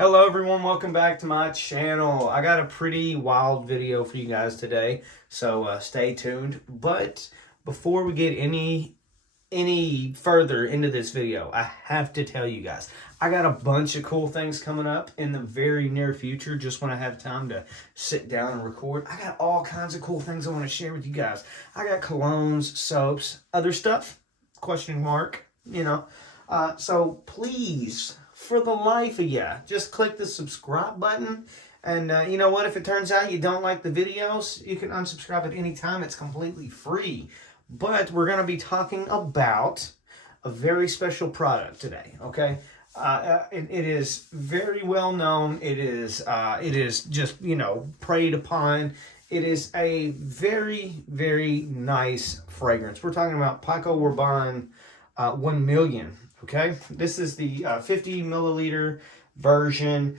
Hello everyone, welcome back to my channel. I got a pretty wild video for you guys today, so stay tuned. But before we get any further into this video, I have to tell you guys, I got a bunch of cool things coming up in the very near future, just when I have time to sit down and record. I got all kinds of cool things I want to share with you guys. I got colognes, soaps, other stuff, question mark, so please, for the life of ya, just click the subscribe button. And you know what? If it turns out you don't like the videos, you can unsubscribe at any time. It's completely free. But we're going to be talking about a very special product today, okay? It is very well known. It is just, preyed upon. It is a very, very nice fragrance. We're talking about Paco Rabanne 1 million. Okay, this is the 50 milliliter version,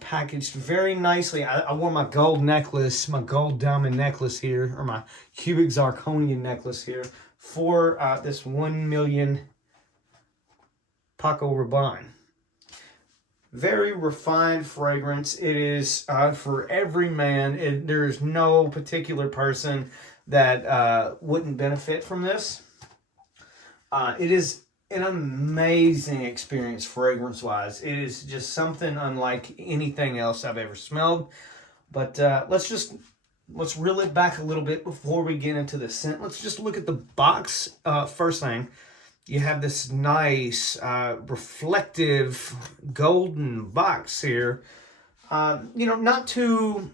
packaged very nicely. I wore my gold necklace, my gold diamond necklace here, or my cubic zirconium necklace here for this 1 million Paco Rabanne. Very refined fragrance. It is for every man. There's no particular person that wouldn't benefit from this. It is an amazing experience fragrance-wise. It is just something unlike anything else I've ever smelled. But let's reel it back a little bit before we get into the scent. Let's just look at the box. First thing, you have this nice reflective golden box here. It's not too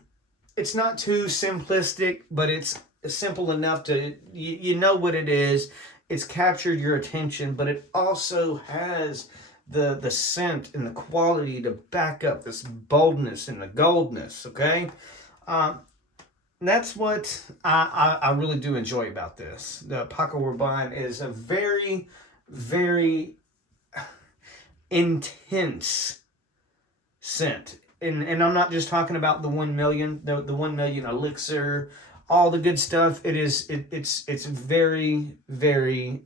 simplistic, but it's simple enough to you know what it is. It's captured your attention, but it also has the scent and the quality to back up this boldness and the goldness, okay? That's what I really do enjoy about this. The Paco Rabanne is a very, very intense scent. And I'm not just talking about the 1 million, the 1 million elixir, all the good stuff. It's very, very,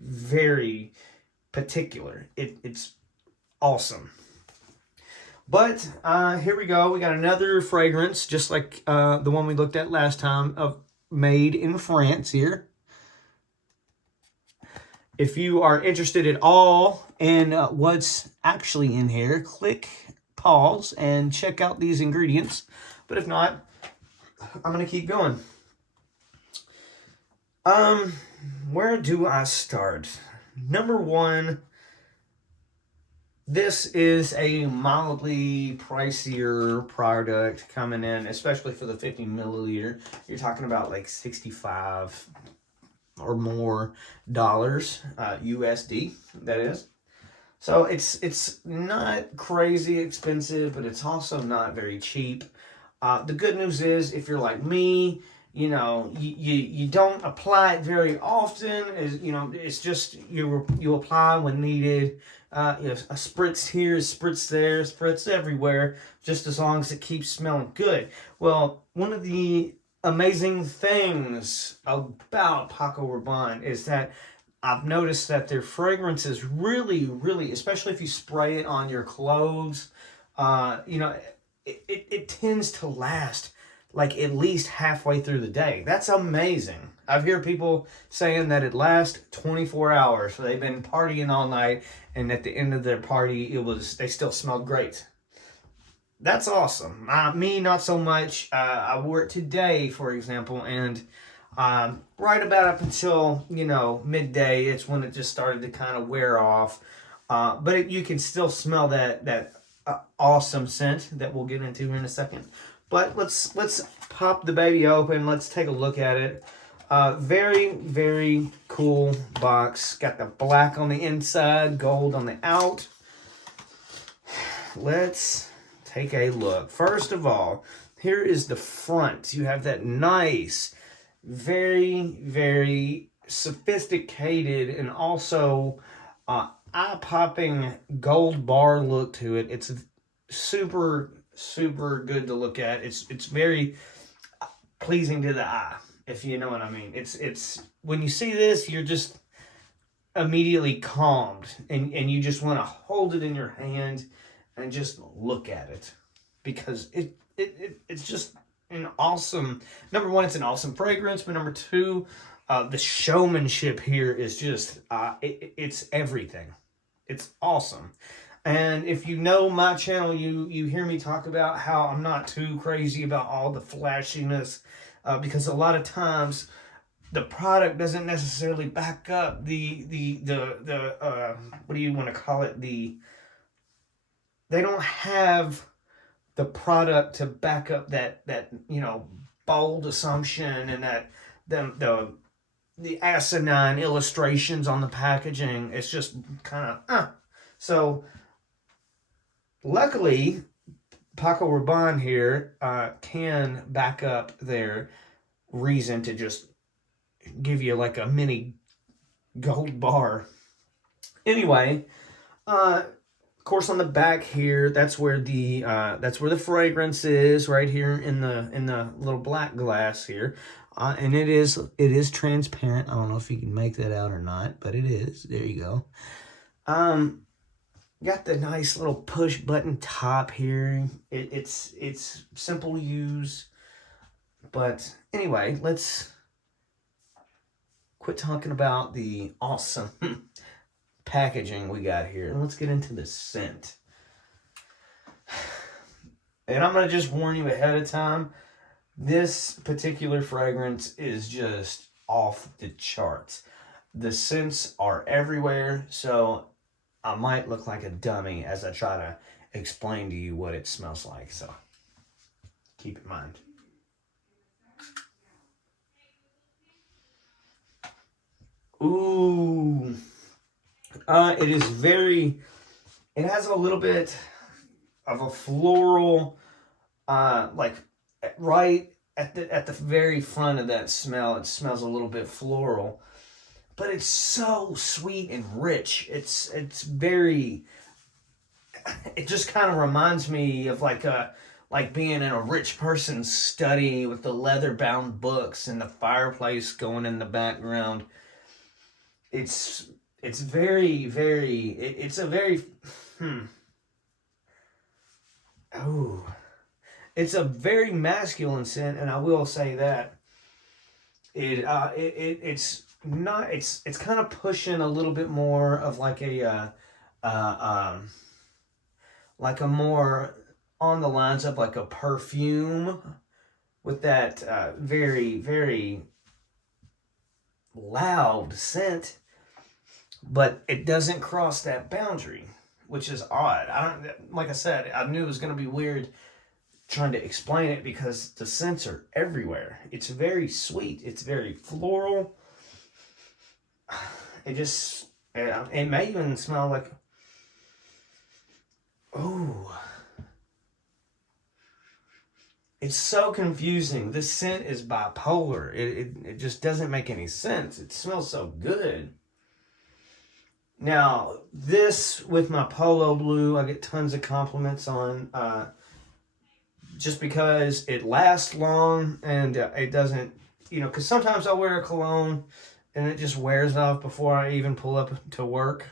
very particular. It's awesome. But here we go. We got another fragrance, just like the one we looked at last time, made in France here. If you are interested at all in what's actually in here, click pause and check out these ingredients. But if not, I'm going to keep going. Where do I start? Number one, this is a mildly pricier product coming in, especially for the 50 milliliter. You're talking about like $65 or more dollars, USD, that is. So it's not crazy expensive, but it's also not very cheap. The good news is, if you're like me, you don't apply it very often. It's just you apply when needed. A spritz here, spritz there, spritz everywhere, just as long as it keeps smelling good. Well, one of the amazing things about Paco Rabanne is that I've noticed that their fragrance is really, really, especially if you spray it on your clothes, it tends to last like at least halfway through the day. That's amazing. I've heard people saying that it lasts 24 hours. So they've been partying all night, and at the end of their party, they still smelled great. That's awesome. Me, not so much. I wore it today, for example, and right about up until, midday, it's when it just started to kind of wear off. But you can still smell that awesome scent that we'll get into in a second. But let's pop the baby open. Let's take a look at it. Very, very cool box. Got the black on the inside, gold on the out. Let's take a look. First of all, here is the front. You have that nice, very, very sophisticated and also eye-popping gold bar look to it. It's super, super good to look at. It's very pleasing to the eye, if you know what I mean. It's when you see this, you're just immediately calmed, and you just want to hold it in your hand and just look at it, because it's just an awesome, number one, it's an awesome fragrance, but number two, the showmanship here is just, it's everything. It's awesome. And if you know my channel, you hear me talk about how I'm not too crazy about all the flashiness, because a lot of times the product doesn't necessarily back up the what do you want to call it, they don't have the product to back up that bold assumption, and that the asinine illustrations on the packaging. It's just kind of so luckily Paco Rabanne here can back up their reason to just give you like a mini gold bar. Anyway, of course, on the back here, that's where the fragrance is, right here in the little black glass here, and it is transparent. I don't know if you can make that out or not, but it is. There you go. Got the nice little push button top here. It's simple use, but anyway, let's quit talking about the awesome packaging we got here, and let's get into the scent. And I'm gonna just warn you ahead of time, this particular fragrance is just off the charts. The scents are everywhere, so I might look like a dummy as I try to explain to you what it smells like, so keep in mind. Ooh. It is it has a little bit of a floral, like right at the very front of that smell. It smells a little bit floral, but it's so sweet and rich. It's very, it just kind of reminds me of like being in a rich person's study with the leather bound books and the fireplace going in the background. It's very, very, it's a very, it's a very masculine scent, and I will say that it's not, it's kind of pushing a little bit more of like a more on the lines of like a perfume, with that very, very loud scent. But it doesn't cross that boundary, which is odd. Like I said, I knew it was going to be weird trying to explain it, because the scents are everywhere. It's very sweet. It's very floral. It may even smell like, oh, it's so confusing. This scent is bipolar. It just doesn't make any sense. It smells so good. Now, this, with my polo blue, I get tons of compliments on, just because it lasts long, and it doesn't, because sometimes I'll wear a cologne and it just wears off before I even pull up to work.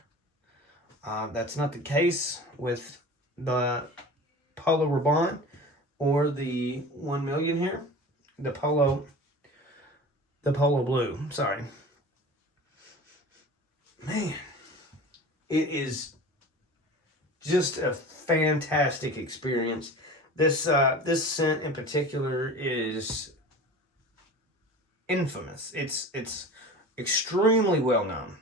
That's not the case with the Paco Rabanne or the 1 million here. The polo blue, sorry. Man. It is just a fantastic experience. This scent in particular is infamous. It's extremely well known.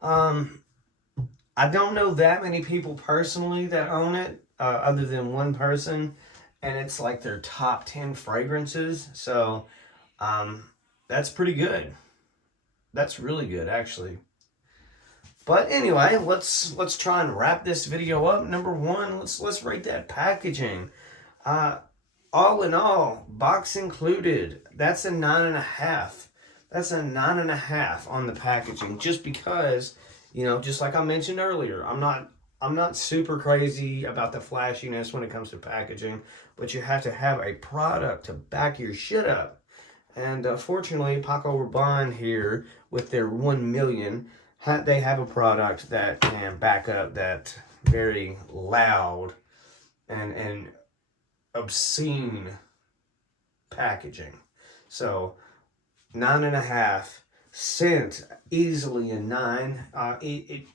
I don't know that many people personally that own it, other than one person, and it's like their top 10 fragrances. So that's pretty good. That's really good, actually. But anyway, let's try and wrap this video up. Number one, let's rate that packaging. All in all, box included, that's a 9.5. That's a 9.5 on the packaging, just because, just like I mentioned earlier, I'm not super crazy about the flashiness when it comes to packaging, but you have to have a product to back your shit up. And fortunately, Paco Rabanne here with their 1 million, they have a product that can back up that very loud and obscene packaging. So 9.5 scent, easily a 9. It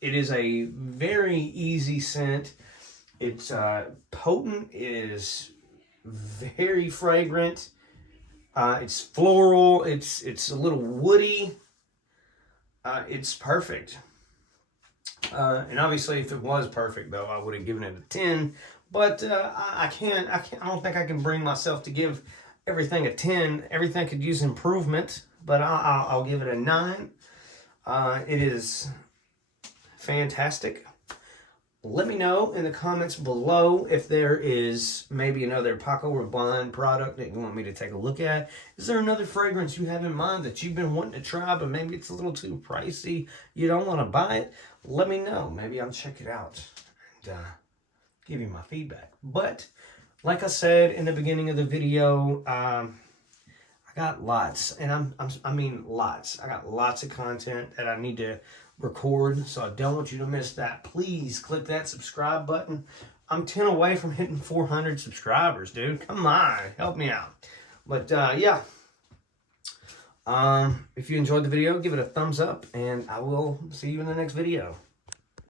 is a very easy scent. It's potent. It is very fragrant. It's floral. It's a little woody. It's perfect. And obviously, if it was perfect, though, I would have given it a 10. But I can't. I don't think I can bring myself to give everything a 10. Everything could use improvement, but I'll give it a 9. It is fantastic. Let me know in the comments below if there is maybe another Paco Rabanne product that you want me to take a look at. Is there another fragrance you have in mind that you've been wanting to try, but maybe it's a little too pricey, you don't want to buy it? Let me know. Maybe I'll check it out and give you my feedback. But like I said in the beginning of the video, I got lots, and I mean lots. I got lots of content that I need to record, so I don't want you to miss that. Please click that subscribe button. I'm 10 away from hitting 400 subscribers, dude. Come on, help me out. But yeah, if you enjoyed the video, give it a thumbs up, and I will see you in the next video.